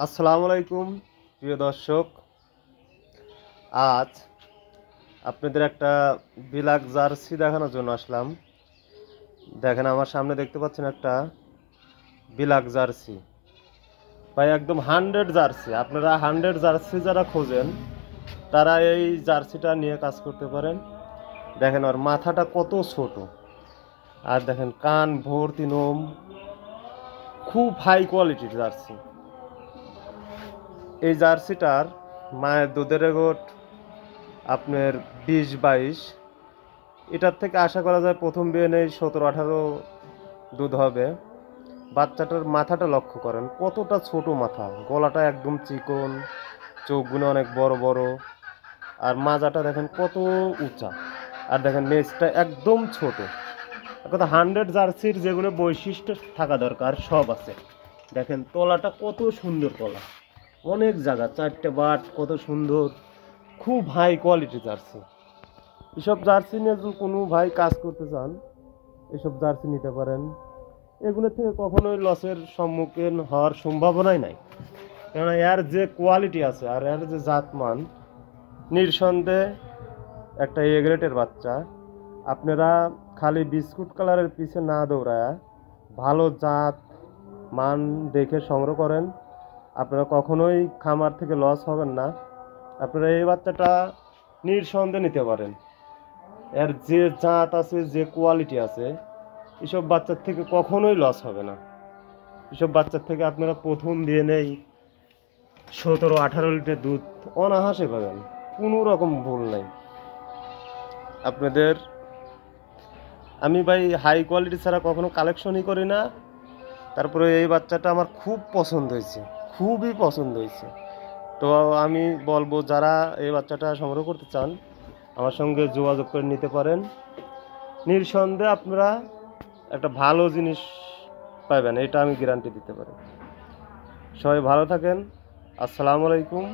আসসালামু আলাইকুম প্রিয় দর্শক। আজ আপনাদের একটা ব্ল্যাক জার্সি দেখানোর জন্য আসলাম। দেখেন, আমার সামনে দেখতে পাচ্ছেন একটা ব্ল্যাক জার্সি। ভাই একদম 100 জার্সি। আপনারা 100 জার্সি যারা খোঁজেন তারা এই জার্সিটা নিয়ে কাজ করতে পারেন। দেখেন ওর মাথাটা কত ছোট, আর দেখেন কান ভর্তি নোম, খুব হাই কোয়ালিটির জার্সি। এই জার্সিটার মায়ের দুধের রেকর্ড আপনার 20-22। এটার থেকে আশা করা যায় প্রথম বিয়ানেই 17-18 দুধ হবে। বাচ্চাটার মাথাটা লক্ষ্য করেন, কতটা ছোট মাথা, গলাটা একদম চিকন, চোখগুলো অনেক বড় বড়, আর মাজাটা দেখেন কত উঁচা, আর দেখেন নেজটা একদম ছোট। কথা 100 জার্সির যেগুলো বৈশিষ্ট্য থাকা দরকার সব আছে। দেখেন তলাটা কত সুন্দর, তলা অনেক জায়গা, 4টে বাট কত সুন্দর, খুব হাই কোয়ালিটি জার্সি। এসব জার্সি নিয়ে যদি কোনো ভাই কাজ করতে চান, এসব জার্সি নিতে পারেন। এগুলো থেকে কখনোই লসের সম্মুখীন হওয়ার সম্ভাবনাই নাই, কেননা এর যে কোয়ালিটি আছে আর এর যে জাতমান, নিঃসন্দেহে একটা এ গ্রেডের বাচ্চা। আপনারা খালি বিস্কুট কালারের পিছে না দৌড়ায় ভালো জাত মান দেখে সংগ্রহ করেন, আপনারা কখনোই খামার থেকে লস হবেন না। আপনারা এই বাচ্চাটা নিঃসন্দেহে নিতে পারেন। এর যে জাত আছে, যে কোয়ালিটি আছে, এসব বাচ্চার থেকে কখনোই লস হবে না। এসব বাচ্চার থেকে আপনারা প্রথম দিয়ে নেই 17-18 লিটার দুধ অনাহাসে পাবেন, কোনো রকম ভুল নাই আপনাদের। আমি ভাই হাই কোয়ালিটি ছাড়া কখনো কালেকশনই করি না। তারপরে এই বাচ্চাটা আমার খুব পছন্দ হয়েছে, খুবই পছন্দ হয়েছে। তো আমি বলবো, যারা এই বাচ্চাটা সংগ্রহ করতে চান আমার সঙ্গে যোগাযোগ করে নিতে পারেন। নিঃসন্দেহে আপনারা একটা ভালো জিনিস পাবেন, এটা আমি গ্যারান্টি দিতে পারি। সবাই ভালো থাকেন। আসসালামু আলাইকুম।